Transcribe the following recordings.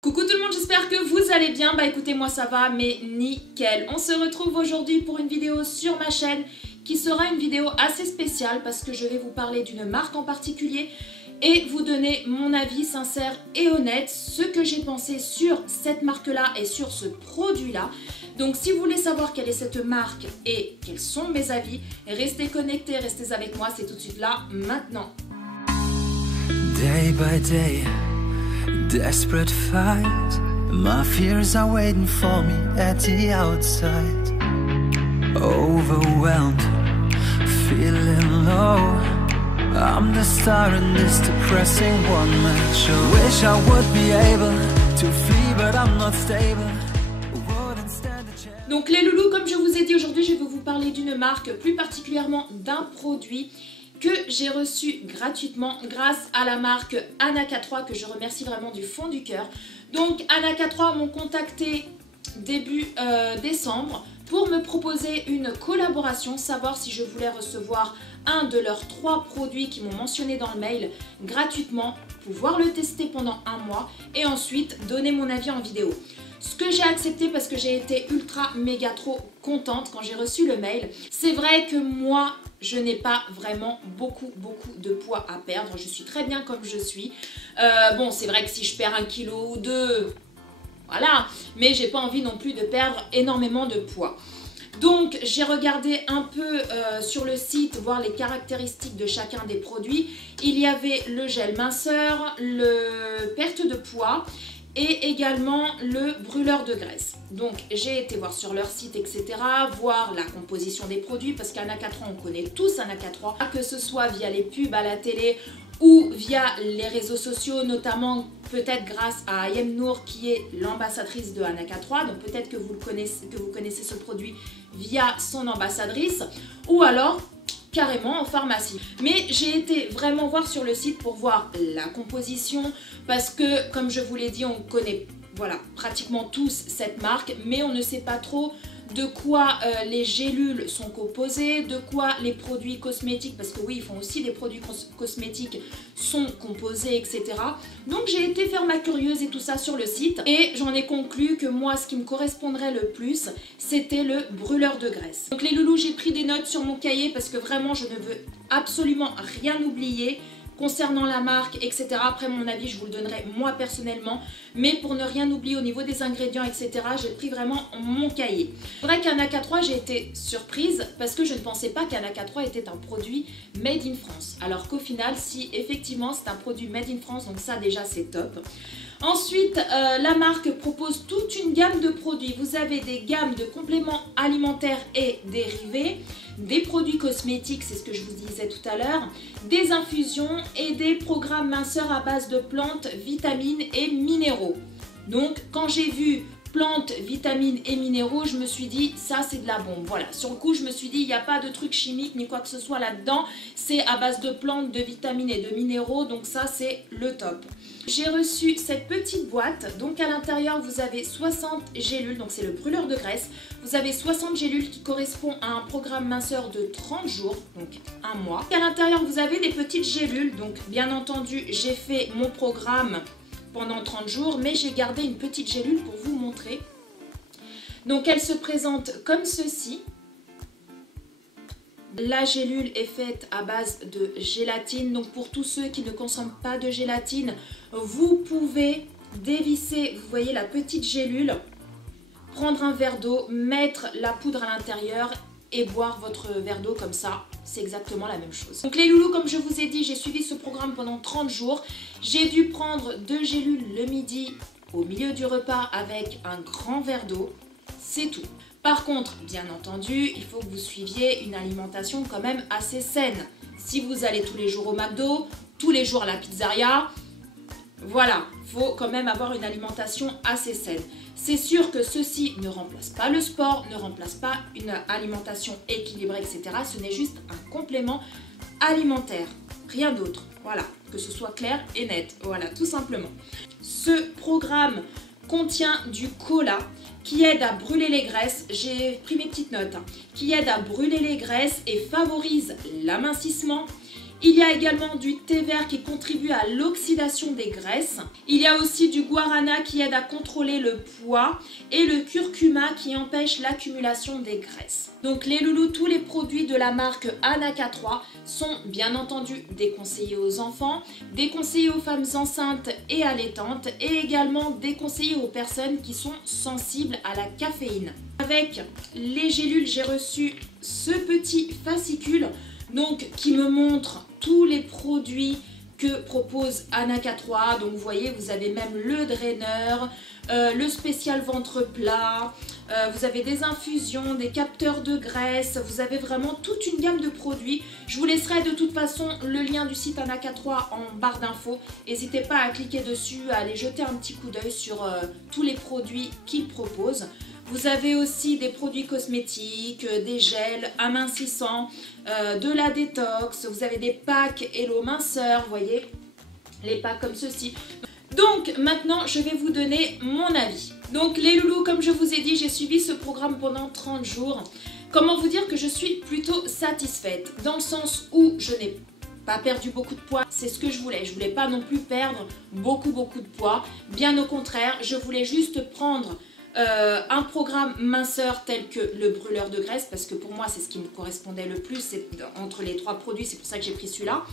Coucou tout le monde, j'espère que vous allez bien. Bah écoutez, moi ça va, mais nickel. On se retrouve aujourd'hui pour une vidéo sur ma chaîne qui sera une vidéo assez spéciale parce que je vais vous parler d'une marque en particulier et vous donner mon avis sincère et honnête, ce que j'ai pensé sur cette marque-là et sur ce produit-là. Donc si vous voulez savoir quelle est cette marque et quels sont mes avis, restez connectés, restez avec moi, c'est tout de suite là, maintenant. Day by day, desperate fight. My fears are waiting for me at the outside. Overwhelmed, feeling low. I'm the star in this depressing one-man show. Wish I would be able to flee, but I'm not stable. Wouldn't stand a chance. Donc les loulous, comme je vous ai dit aujourd'hui, je vais vous parler d'une marque, plus particulièrement d'un produit que j'ai reçu gratuitement grâce à la marque Anaka3, que je remercie vraiment du fond du cœur. Donc Anaka3 m'ont contacté début décembre pour me proposer une collaboration, savoir si je voulais recevoir un de leurs 3 produits qui m'ont mentionné dans le mail gratuitement, pouvoir le tester pendant un mois et ensuite donner mon avis en vidéo. Ce que j'ai accepté parce que j'ai été ultra méga trop contente quand j'ai reçu le mail. C'est vrai que moi, je n'ai pas vraiment beaucoup de poids à perdre. Je suis très bien comme je suis. Bon, c'est vrai que si je perds 1 kilo ou 2, voilà. Mais j'ai pas envie non plus de perdre énormément de poids. Donc, j'ai regardé un peu sur le site, voir les caractéristiques de chacun des produits. Il y avait le gel minceur, le perte de poids et également le brûleur de graisse. Donc j'ai été voir sur leur site, etc., voir la composition des produits, parce qu'Anaka3, on connaît tous Anaka3, que ce soit via les pubs à la télé ou via les réseaux sociaux, notamment peut-être grâce à Ayem Nour qui est l'ambassadrice de Anaka3, donc peut-être que vous connaissez ce produit via son ambassadrice, ou alors carrément en pharmacie. Mais j'ai été vraiment voir sur le site pour voir la composition parce que, comme je vous l'ai dit, on connaît pratiquement tous cette marque, mais on ne sait pas trop de quoi les gélules sont composées, de quoi les produits cosmétiques, parce que oui, ils font aussi des produits cosmétiques, sont composés, etc. Donc j'ai été faire ma curieuse et tout ça sur le site et j'en ai conclu que moi, ce qui me correspondrait le plus, c'était le brûleur de graisse. Donc les loulous, j'ai pris des notes sur mon cahier parce que vraiment, je ne veux absolument rien oublier concernant la marque, etc. Après, mon avis, je vous le donnerai moi personnellement. Mais pour ne rien oublier au niveau des ingrédients, etc., j'ai pris vraiment mon cahier. C'est vrai qu'Anaka3, j'ai été surprise parce que je ne pensais pas qu'Anaka3 était un produit made in France. Alors qu'au final, si effectivement c'est un produit made in France, donc ça déjà c'est top. Ensuite, la marque propose toute une gamme de produits. Vous avez des gammes de compléments alimentaires et dérivés, des produits cosmétiques, c'est ce que je vous disais tout à l'heure, des infusions et des programmes minceurs à base de plantes, vitamines et minéraux. Donc, quand j'ai vu plantes, vitamines et minéraux, je me suis dit, ça c'est de la bombe. Voilà, sur le coup, je me suis dit, il n'y a pas de trucs chimiques ni quoi que ce soit là-dedans. C'est à base de plantes, de vitamines et de minéraux, donc ça c'est le top. J'ai reçu cette petite boîte, donc à l'intérieur vous avez 60 gélules, donc c'est le brûleur de graisse. Vous avez 60 gélules qui correspondent à un programme minceur de 30 jours, donc un mois. Et à l'intérieur vous avez des petites gélules, donc bien entendu j'ai fait mon programme pendant 30 jours, mais j'ai gardé une petite gélule pour vous montrer. Donc elle se présente comme ceci. La gélule est faite à base de gélatine, donc pour tous ceux qui ne consomment pas de gélatine, vous pouvez dévisser, vous voyez la petite gélule, prendre un verre d'eau, mettre la poudre à l'intérieur et boire votre verre d'eau comme ça, c'est exactement la même chose. Donc les loulous, comme je vous ai dit, j'ai suivi ce programme pendant 30 jours. J'ai dû prendre 2 gélules le midi au milieu du repas avec un grand verre d'eau, c'est tout. Par contre, bien entendu, il faut que vous suiviez une alimentation quand même assez saine. Si vous allez tous les jours au McDo, tous les jours à la pizzeria, voilà, il faut quand même avoir une alimentation assez saine. C'est sûr que ceci ne remplace pas le sport, ne remplace pas une alimentation équilibrée, etc. Ce n'est juste un complément alimentaire, rien d'autre. Voilà, que ce soit clair et net, voilà, tout simplement. Ce programme contient du cola qui aide à brûler les graisses, j'ai pris mes petites notes, qui aide à brûler les graisses et favorise l'amincissement. Il y a également du thé vert qui contribue à l'oxydation des graisses. Il y a aussi du guarana qui aide à contrôler le poids et le curcuma qui empêche l'accumulation des graisses. Donc les loulous, tous les produits de la marque Anaka3 sont bien entendu déconseillés aux enfants, déconseillés aux femmes enceintes et allaitantes et également déconseillés aux personnes qui sont sensibles à la caféine. Avec les gélules, j'ai reçu ce petit fascicule donc qui me montre tous les produits que propose Anaka3. Donc vous voyez, vous avez même le draineur, le spécial ventre plat, vous avez des infusions, des capteurs de graisse, vous avez vraiment toute une gamme de produits. Je vous laisserai de toute façon le lien du site Anaka3 en barre d'infos. N'hésitez pas à cliquer dessus, à aller jeter un petit coup d'œil sur tous les produits qu'ils proposent. Vous avez aussi des produits cosmétiques, des gels amincissants, de la détox, vous avez des packs Hello Minceur, vous voyez, les packs comme ceci. Donc maintenant, je vais vous donner mon avis. Donc les loulous, comme je vous ai dit, j'ai suivi ce programme pendant 30 jours. Comment vous dire que je suis plutôt satisfaite, dans le sens où je n'ai pas perdu beaucoup de poids, c'est ce que je voulais. Je voulais pas non plus perdre beaucoup de poids, bien au contraire, je voulais juste prendre un programme minceur tel que le brûleur de graisse, parce que pour moi c'est ce qui me correspondait le plus entre les trois produits, c'est pour ça que j'ai pris celui-là.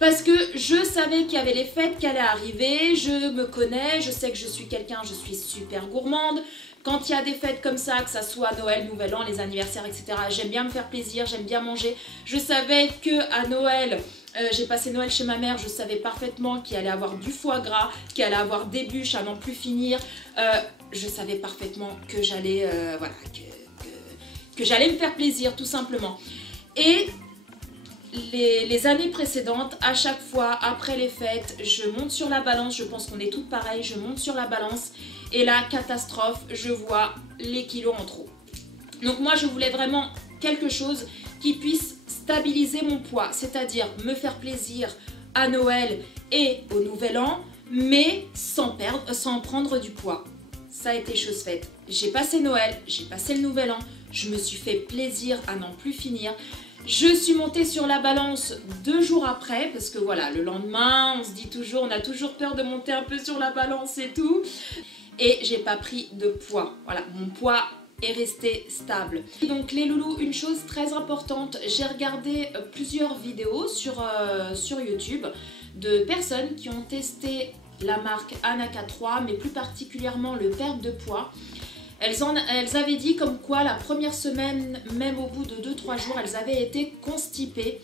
Parce que je savais qu'il y avait les fêtes qui allaient arriver, je me connais, je sais que je suis quelqu'un, je suis super gourmande. Quand il y a des fêtes comme ça, que ça soit Noël, Nouvel An, les anniversaires, etc., j'aime bien me faire plaisir, j'aime bien manger. Je savais qu'à Noël, j'ai passé Noël chez ma mère, je savais parfaitement qu'il allait avoir du foie gras, qu'il allait avoir des bûches à n'en plus finir. Je savais parfaitement que j'allais voilà, que j'allais me faire plaisir, tout simplement. Et les années précédentes, à chaque fois, après les fêtes, je monte sur la balance, je pense qu'on est toutes pareilles, je monte sur la balance et là, catastrophe, je vois les kilos en trop. Donc moi, je voulais vraiment quelque chose qui puisse stabiliser mon poids, c'est-à-dire me faire plaisir à Noël et au Nouvel An, mais sans prendre du poids. Ça a été chose faite. J'ai passé Noël, j'ai passé le Nouvel An, je me suis fait plaisir à n'en plus finir. Je suis montée sur la balance 2 jours après, parce que voilà, le lendemain, on se dit toujours, on a toujours peur de monter un peu sur la balance et tout. Et j'ai pas pris de poids. Voilà, mon poids est resté stable. Donc les loulous, une chose très importante, j'ai regardé plusieurs vidéos sur YouTube de personnes qui ont testé la marque Anaka3, mais plus particulièrement le perte de poids. Elles avaient dit comme quoi la première semaine, même au bout de 2-3 jours, elles avaient été constipées.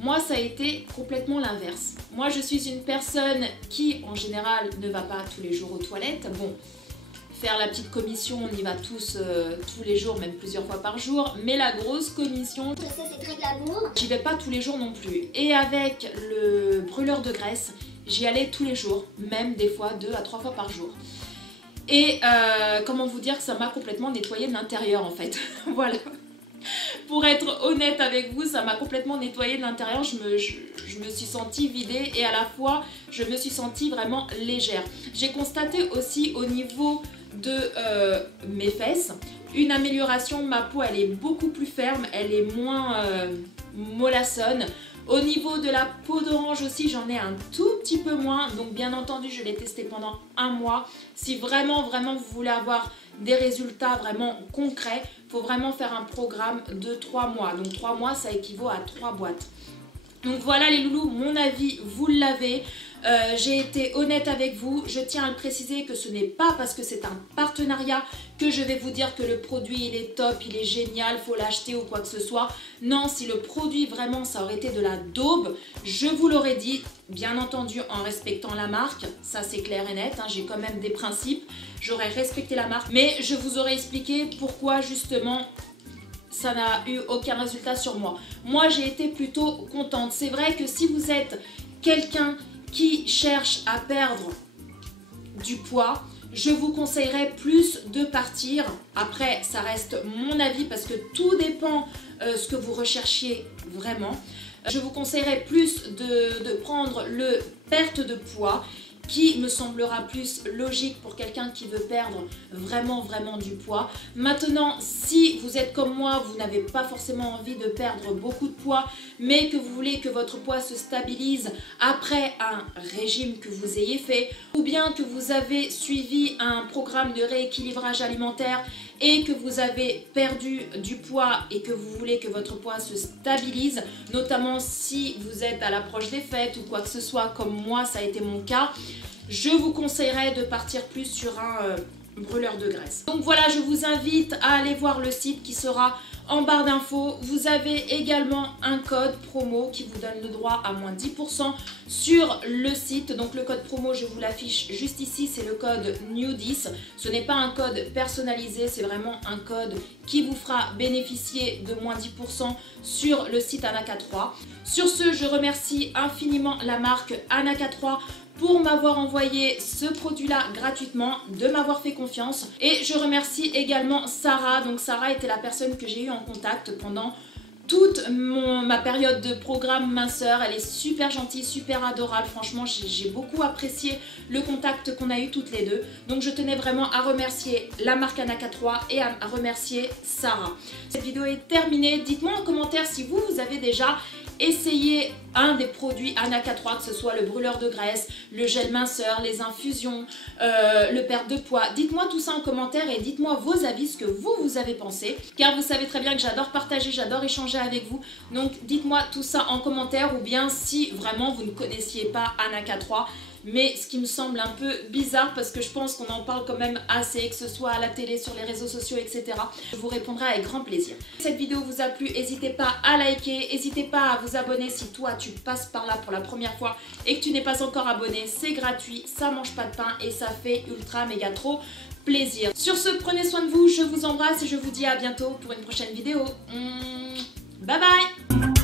Moi, ça a été complètement l'inverse. Moi, je suis une personne qui, en général, ne va pas tous les jours aux toilettes. Bon, faire la petite commission, on y va tous les jours, même plusieurs fois par jour. Mais la grosse commission, ça c'est très glamour. J'y vais pas tous les jours non plus. Et avec le brûleur de graisse, j'y allais tous les jours, même des fois 2 à 3 fois par jour. Et comment vous dire que ça m'a complètement nettoyé de l'intérieur en fait. Voilà. Pour être honnête avec vous, ça m'a complètement nettoyé de l'intérieur. Je me suis sentie vidée et à la fois, je me suis sentie vraiment légère. J'ai constaté aussi au niveau de mes fesses une amélioration. Ma peau, elle est beaucoup plus ferme, elle est moins mollassonne. Au niveau de la peau d'orange aussi, j'en ai un tout petit peu moins. Donc bien entendu, je l'ai testé pendant 1 mois. Si vraiment vous voulez avoir des résultats vraiment concrets, il faut vraiment faire un programme de 3 mois. Donc 3 mois, ça équivaut à 3 boîtes. Donc voilà les loulous, mon avis, vous l'avez. J'ai été honnête avec vous. Je tiens à le préciser que ce n'est pas parce que c'est un partenariat que je vais vous dire que le produit il est top, il est génial, faut l'acheter ou quoi que ce soit. Non, si le produit vraiment ça aurait été de la daube, je vous l'aurais dit, bien entendu en respectant la marque, ça c'est clair et net, hein, j'ai quand même des principes, j'aurais respecté la marque, mais je vous aurais expliqué pourquoi justement ça n'a eu aucun résultat sur moi. Moi j'ai été plutôt contente. C'est vrai que si vous êtes quelqu'un qui cherche à perdre du poids, je vous conseillerais plus de partir. Après, ça reste mon avis parce que tout dépend ce que vous recherchiez vraiment. Je vous conseillerais plus de prendre le perte de poids qui me semblera plus logique pour quelqu'un qui veut perdre vraiment du poids. Maintenant, si vous êtes comme moi, vous n'avez pas forcément envie de perdre beaucoup de poids, mais que vous voulez que votre poids se stabilise après un régime que vous ayez fait, ou bien que vous avez suivi un programme de rééquilibrage alimentaire et que vous avez perdu du poids et que vous voulez que votre poids se stabilise, notamment si vous êtes à l'approche des fêtes ou quoi que ce soit, comme moi ça a été mon cas, je vous conseillerais de partir plus sur un brûleur de graisse. Donc voilà, je vous invite à aller voir le site qui sera en barre d'infos. Vous avez également un code promo qui vous donne le droit à moins 10% sur le site. Donc le code promo, je vous l'affiche juste ici, c'est le code NEW10. Ce n'est pas un code personnalisé, c'est vraiment un code qui vous fera bénéficier de moins 10% sur le site Anaka3. Sur ce, je remercie infiniment la marque Anaka3 pour m'avoir envoyé ce produit-là gratuitement, de m'avoir fait confiance. Et je remercie également Sarah. Donc Sarah était la personne que j'ai eu en contact pendant toute ma période de programme minceur. Elle est super gentille, super adorable. Franchement, j'ai beaucoup apprécié le contact qu'on a eu toutes les deux. Donc je tenais vraiment à remercier la marque Anaka3 et à remercier Sarah. Cette vidéo est terminée. Dites-moi en commentaire si vous avez déjà essayez un des produits Anaka3, que ce soit le brûleur de graisse, le gel minceur, les infusions, le perte de poids. Dites-moi tout ça en commentaire et dites-moi vos avis, ce que vous avez pensé. Car vous savez très bien que j'adore partager, j'adore échanger avec vous. Donc dites-moi tout ça en commentaire ou bien si vraiment vous ne connaissiez pas Anaka3. Mais ce qui me semble un peu bizarre parce que je pense qu'on en parle quand même assez, que ce soit à la télé, sur les réseaux sociaux, etc. Je vous répondrai avec grand plaisir. Si cette vidéo vous a plu, n'hésitez pas à liker, n'hésitez pas à vous abonner si toi tu passes par là pour la première fois et que tu n'es pas encore abonné. C'est gratuit, ça mange pas de pain et ça fait ultra méga trop plaisir. Sur ce, prenez soin de vous, je vous embrasse et je vous dis à bientôt pour une prochaine vidéo. Bye bye!